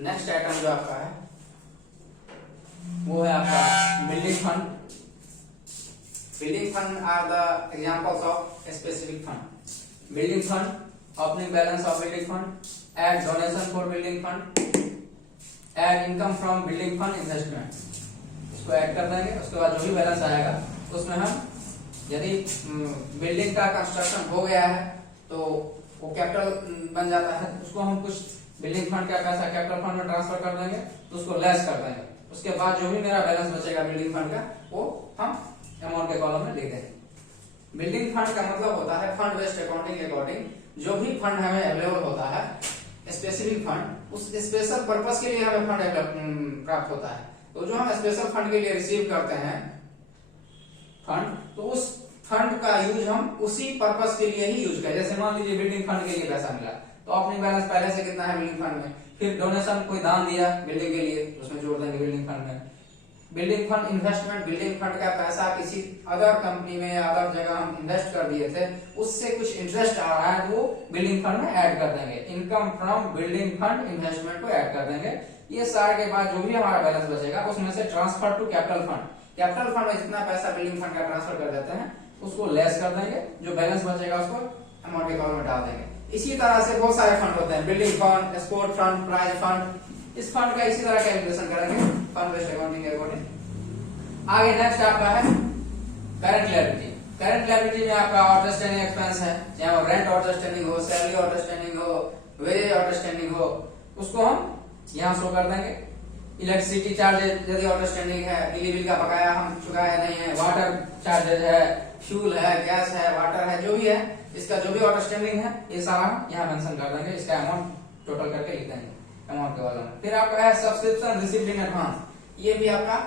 Next item जो आपका है वो है आपका building fund. Building fund are the examples of specific fund. Building fund, opening balance of building fund, add donation for building fund, add income from building fund investment. इसको add कर देंगे। उसके बाद जो भी बैलेंस आएगा उसमें हम यदि बिल्डिंग का कंस्ट्रक्शन हो गया है तो वो कैपिटल बन जाता है, उसको हम कुछ बिल्डिंग फंड का पैसा कैपिटल फंड में ट्रांसफर कर देंगे तो उसको लेस कर देंगे। उसके बाद जो भी मेरा बैलेंस बचेगा बिल्डिंग फंड का वो हम अमाउंट के कॉलम में लिख देंगे। बिल्डिंग फंड का मतलब होता है फंड बेस्ड अकाउंटिंग के अकॉर्डिंग जो भी फंड हमें अवेलेबल होता है, स्पेसिफिक फंड, उस स्पेशल पर्पस के लिए हमें फंड प्राप्त होता है। तो जो हम स्पेशल फंड के लिए रिसीव करते हैं फंड, तो उस फंड का यूज हम उसी पर्पस के लिए ही यूज करें। जैसे मान लीजिए बिल्डिंग फंड के लिए पैसा मिला तो ओपनिंग बैलेंस पहले से कितना है बिल्डिंग फंड में, फिर डोनेशन कोई दान दिया बिल्डिंग के लिए उसमें जोड़ देंगे बिल्डिंग फंड में। Building fund investment, building fund का पैसा किसी अदर कंपनी में या अदर जगह हम इन्वेस्ट कर दिए थे, उससे कुछ इंटरेस्ट आ रहा है वो बिल्डिंग फंड में ऐड कर देंगे। Income from building fund investment को ऐड कर देंगे। ये सारे के बाद जो भी हमारा बैलेंस बचेगा उसमें से transfer to capital fund, capital fund में जितना पैसा बिल्डिंग फंड का ट्रांसफर कर देते हैं उसको लेस कर देंगे, जो बैलेंस बचेगा उसको अमाउंट के कॉलम में डाल देंगे। इसी तरह से बहुत सारे फंड होते हैं, building fund, sport fund, prize fund. इस फंड का इसी तरह कैलकुलेशन करेंगे फंड बेस्ड अकाउंटिंग के अकॉर्डिंग। आगे नेक्स्ट आपका है करंट लायबिलिटी। करंट लायबिलिटी में आपका आउटस्टैंडिंग एक्सपेंस है, चाहे वो रेंट आउटस्टैंडिंग हो, सैलरी आउटस्टैंडिंग हो, वेजेज आउटस्टैंडिंग हो, उसको हम यहाँ शो कर देंगे। इलेक्ट्रिसिटी चार्जेज यदि आउटस्टैंडिंग है, बिजली बिल का बकाया हम चुकाया नहीं है, वाटर चार्जेज है, फ्यूल है, गैस है, वाटर है, जो भी है इसका जो भी आउटस्टैंडिंग है ये सारा हम यहाँ मेंशन कर देंगे। इसका अमाउंट टोटल करके लिख देंगे अमाउंट के बारे में। फिर आपका है सब्सक्रिप्शन रिसीव्ड इन एडवांस, ये भी आपका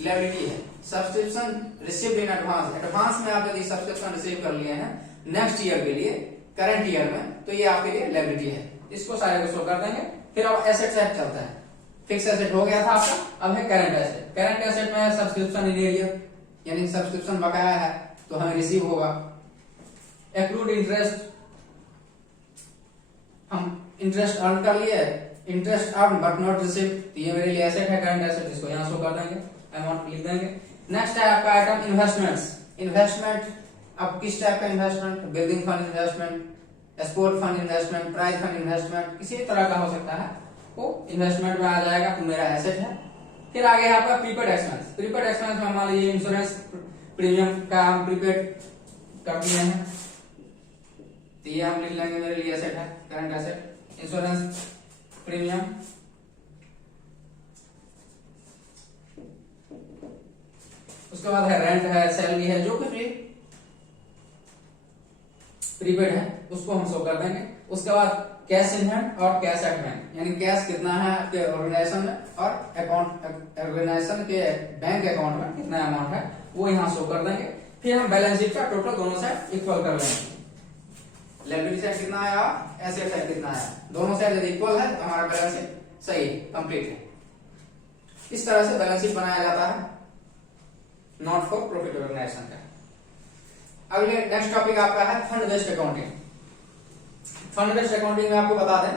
लायबिलिटी है। Subscription received in advance, advance में आप यदि सब्सक्रिप्शन रिसीव कर लिए हैं नेक्स्ट ईयर के लिए, करंट ईयर में, तो ये आपके लिए लायबिलिटी है। इसको सारे को शो कर देंगे। फिर अब एसेट साइड चलता है। फिक्स एसेट हो गया था आपका, अब है करंट एसेट। करंट एसेट में सब्सक्रिप्शन इन एरियर, यानी सब्सक्रिप्शन बकाया है तो हमें रिसीव होगा। एक्रूड इंटरेस्ट, हम इंटरेस्ट अर्न कर लिए, interest earn but not receive, तो ये मेरे लिए एसेट है करंट एसेट, इसको यहाँ शो कर देंगे, अमाउंट लिख देंगे। नेक्स्ट है आपका आइटम इन्वेस्टमेंट्स। इन्वेस्टमेंट, अब किस टाइप का investment, building fund investment, sport fund investment, prize fund investment, किसी भी तरह का हो सकता है, वो इन्वेस्टमेंट में आ जाएगा तो मेरा एसेट है। फिर आगे है आपका प्रीपेड एक्सपेंस। प्रीपेड एक्सपेंस में मान लीजिए इंश्योरेंस प्रीमियम का हम प्रीपेड कर दिए हैं तो ये हम लिख लेंगे मेरे लिए एसेट है, करंट एसेट, इंश्योरेंस प्रीमियम। उसके बाद है रेंट है, सैलरी है, जो कुछ भी प्रीपेड है उसको हम शो कर देंगे। उसके बाद कैश इन हैंड और कैश एट बैंक, यानी कैश कितना है आपके ऑर्गेनाइजेशन में और अकाउंट ऑर्गेनाइजेशन के बैंक अकाउंट में कितना अमाउंट है वो यहाँ शो कर देंगे। फिर हम बैलेंस शीट का टोटल दोनों साइड इक्वल कर लेंगे। लायबिलिटी साइड कितना आया, एसेट साइड कितना आया, दोनों साइड यदि इक्वल है तो हमारा बैलेंस शीट सही कंप्लीट है। इस तरह से बैलेंस शीट बनाया जाता है नॉट फॉर प्रॉफिट ऑर्गेनाइजेशन का। अगले नेक्स्ट टॉपिक आपका है fund based accounting. Fund based accounting में आपको बता दें,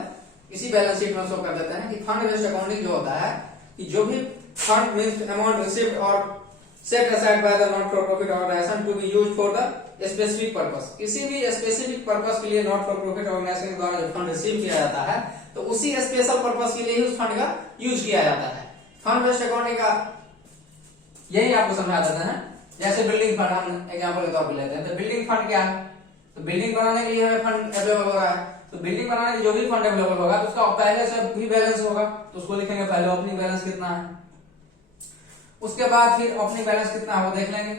इसी बैलेंस शीट में शो कर देते हैं कि फंड बेस्ड अकाउंटिंग जो होता है कि जो भी फंड मींस अमाउंट रिसीव्ड और set aside by the not for profit organisation to be used for the specific purpose, किसी भी स्पेसिफिक पर्पस के लिए नॉट फॉर प्रॉफिट ऑर्गेनाइजेशन के द्वारा जो फंड रिसीव किया जाता है तो उसी स्पेशल पर्पस के लिए ही उस फंड का यूज किया जाता है। फंड बेस्ड अकाउंटिंग का यही आपको समझा देते हैं। जैसे बिल्डिंग फंड हम एग्जांपल के तौर पर लेते हैं, तो बिल्डिंग फंड क्या है, तो बिल्डिंग बनाने के लिए हमें फंड अवेलेबल हो रहा है, तो बिल्डिंग बनाने के लिए जो भी फंड अवेलेबल होगा तो उसका पहले से भी बैलेंस होगा, तो उसको लिखेंगे पहले ओपनिंग बैलेंस कितना है, उसके बाद फिर ओपनिंग बैलेंस कितना है वो देख लेंगे।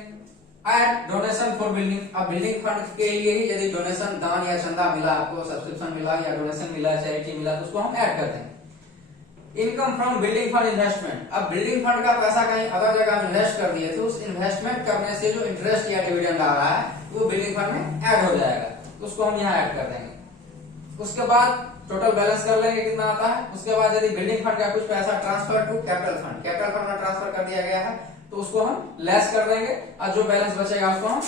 एड डोनेशन फॉर बिल्डिंग, अब बिल्डिंग फंड के लिए ही यदि डोनेशन दान या चंदा मिला, आपको सब्सक्रिप्शन मिला या डोनेशन मिला, चैरिटी मिला, तो उसको हम ऐड कर देंगे। Income from building fund investment, अब बिल्डिंग फंड का पैसा कहीं अदर जगह इन्वेस्ट कर दिए थे, उस इन्वेस्टमेंट करने से जो इंटरेस्ट या डिविडेंड आ रहा है वो बिल्डिंग फंड में ऐड हो जाएगा, तो उसको हम यहाँ ऐड कर देंगे। उसके बाद टोटल बैलेंस कर लेंगे कितना आता है। उसके बाद यदि बिल्डिंग फंड का कुछ पैसा transfer to capital fund, capital fund में ट्रांसफर कर दिया गया है तो उसको हम लेस कर देंगे और जो बैलेंस बचेगा उसको हम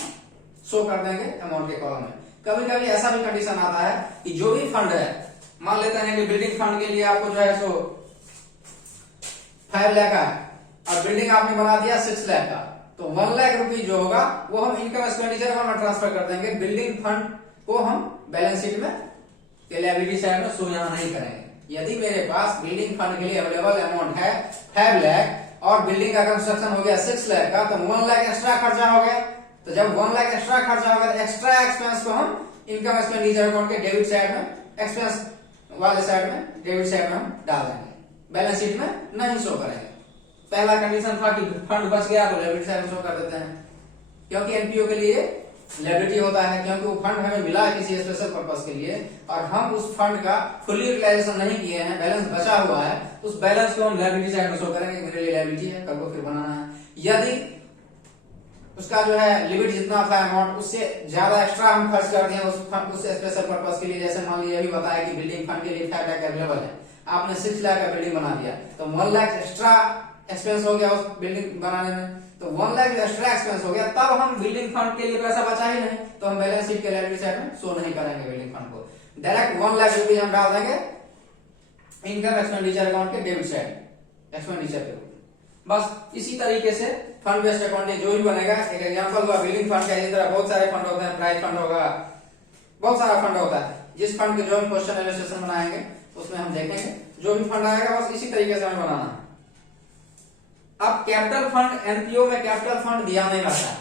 शो कर देंगे अमाउंट के कॉलम में। कभी कभी ऐसा भी कंडीशन आता है कि जो भी फंड है, मान लेते हैं कि बिल्डिंग फंड के लिए आपको जो है सो 5 लाख का है और बिल्डिंग आपने बना दिया 6 लाख का, तो 1 लाख रुपए जो होगा वो हम इनकम एक्सपेंडिचर अकाउंट में ट्रांसफर कर देंगे। बिल्डिंग फंड को हम बैलेंस शीट में लायबिलिटी साइड में शो यहाँ नहीं करेंगे। यदि मेरे पास बिल्डिंग फंड के लिए अवेलेबल अमाउंट है 5 लाख और बिल्डिंग का कंस्ट्रक्शन हो गया 6 लाख का, तो 1 लाख एक्स्ट्रा खर्चा हो गया। तो जब 1 लाख एक्स्ट्रा खर्चा होगा तो एक्स्ट्रा एक्सपेंस को हम इनकम एक्सपेंडिचर अकाउंट के डेबिट साइड में, एक्सपेंस वाले साइड में, डेबिट साइड में हम डाल देंगे, बैलेंस शीट में नहीं शो करेंगे। पहला कंडीशन था कि फंड बच गया तो लायबिलिटी साइड में शो कर देते हैं, क्योंकि एनपीओ के लिए लायबिलिटी होता है, क्योंकि वो फंड हमें मिला है किसी स्पेशल पर्पस के लिए और हम उस फंड का फुली यूटिलाइजेशन नहीं किए हैं, बैलेंस बचा हुआ है, उस बैलेंस को हम लायबिलिटी साइड में शो करेंगे, मेरे लिए लायबिलिटी है, कल को फिर बनाना है। यदि उसका जो है लिमिट जितना था अमाउंट उससे ज्यादा एक्स्ट्रा हम खर्च कर दिए उस स्पेशल पर्पस के लिए, जैसे मान लीजिए अभी बताया कि बिल्डिंग फंड के लिए 5 लाख अवेलेबल है, आपने 6 लाख का बिल्डिंग बना दिया, तो 1 लाख एक्स्ट्रा एक्सपेंस हो गया उस बिल्डिंग बनाने में, तो 1 लाख जो एक्स्ट्रा एक्सपेंस हो गया, तब हम बिल्डिंग फंड के लिए पैसा बचा ही नहीं, तो हम बैलेंस शीट के लायबिलिटी साइड में शो नहीं करेंगे बिल्डिंग फंड को, डायरेक्ट 1 लाख रुपए हम डाल देंगे इनकम एक्सपेंडिचर अकाउंट के डेबिट साइड एक्सपेंडिचर के रूप में। बस इसी तरीके से फंड बेस्ड अकाउंट जो भी बनेगा, एक एग्जांपल हुआ बिल्डिंग फंड का, इसी तरह बहुत सारे फंड होते हैं, प्राइज फंड होगा, बहुत सारा फंड होता है। जिस फंड के जो हम क्वेश्चन इलस्ट्रेशन बनाएंगे उसमें हम देखेंगे, जो भी फंड आएगा बस इसी तरीके से हमें बनाना है। अब कैपिटल फंड, एनपीओ में कैपिटल फंड दिया नहीं रहता है,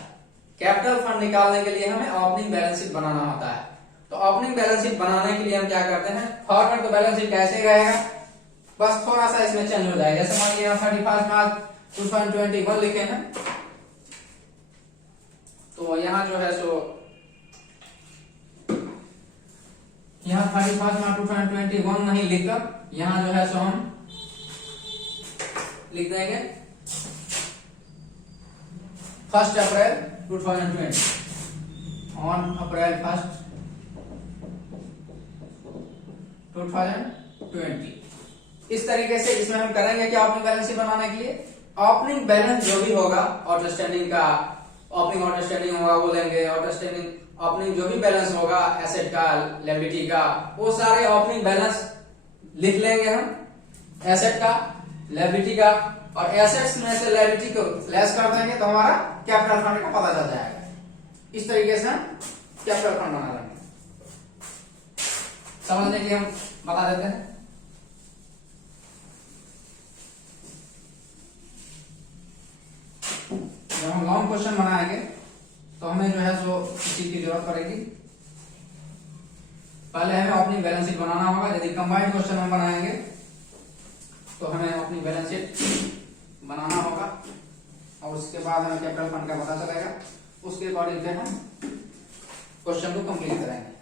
कैपिटल फंड निकालने के लिए हमें ओपनिंग बैलेंस शीट बनाना होता है। तो ओपनिंग बैलेंस शीट बनाने के लिए हम क्या करते हैं, फॉर्मेट तो बैलेंस शीट कैसे रहेगा, बस थोड़ा सा इसमें चेंज हो जाएगा। जैसे मान लीजिए 31 मार्च 2021 लिखे हैं, तो यहाँ जो है सो यहाँ 31 मार्च 2021 नहीं लिखकर यहाँ जो है सो हम लिख देंगे 1 अप्रैल 2020, ऑन अप्रैल 1 2020। इस तरीके से इसमें हम करेंगे कि ओपनिंग बैलेंस शीट बनाने के लिए ओपनिंग बैलेंस जो भी होगा आउटस्टैंडिंग का, ओपनिंग आउटस्टैंडिंग होगा वो लेंगे, आउटस्टैंडिंग ओपनिंग जो भी बैलेंस होगा एसेट का, लायबिलिटी का, वो सारे ओपनिंग बैलेंस लिख लेंगे हम, एसेट का, लायबिलिटी का, और एसेट्स में से लायबिलिटी को लेस कर देंगे तो हमारा कैपिटल फंड का पता चल जाएगा। इस तरीके से हम कैपिटल फंड बना लेंगे। समझने के लिए हम बता देते हैं। जब हम लॉन्ग क्वेश्चन बनाएंगे तो हमें जो है सो इसी की जरूरत पड़ेगी। पहले हमें अपनी बैलेंस शीट बनाना होगा। यदि कंबाइंड क्वेश्चन हम बनाएंगे तो हमें अपनी बैलेंस शीट बनाना होगा और उसके बाद हमें कैपिटल फंड का पता चलेगा, उसके अकॉर्डिंग फिर हम क्वेश्चन को कंप्लीट करेंगे।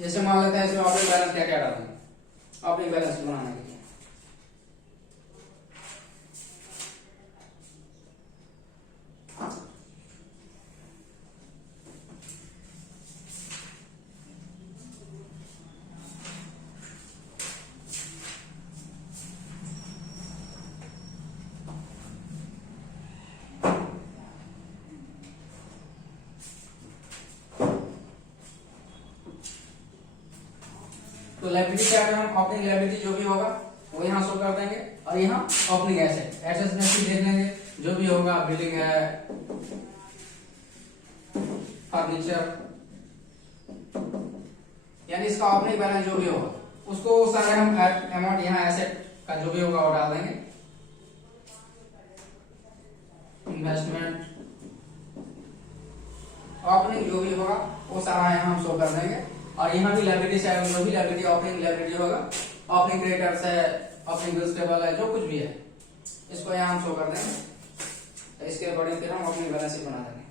जैसे मान लेते हैं इसमें ऑपरेटिंग बैलेंस क्या क्या डालेंगे, ऑपरेटिंग बैलेंस बनाने के लिए तो लायबिलिटी क्या है, हम ओपनिंग लायबिलिटी जो भी होगा वो यहाँ शो कर देंगे और यहाँ ओपनिंग एसेट, एसेट्स में भी देख लेंगे जो भी होगा, बिल्डिंग है, फर्नीचर, यानी इसका ओपनिंग बैलेंस जो भी होगा उसको सारे हम अमाउंट यहाँ एसेट का जो भी होगा वो डाल देंगे। इन्वेस्टमेंट, ओपनिंग जो भी होगा वो सारा यहाँ हम शो कर देंगे और यहाँ भी लायबिलिटी साइड में जो भी लायबिलिटी ओपनिंग लायबिलिटी होगा, ओपनिंग क्रेडिटर्स है, ओपनिंग बिल्स पेबल है, जो कुछ भी है इसको यहाँ हम शो कर देंगे। इसके अकॉर्डिंग फिर हम ओपनिंग बैलेंस शीट बना देंगे।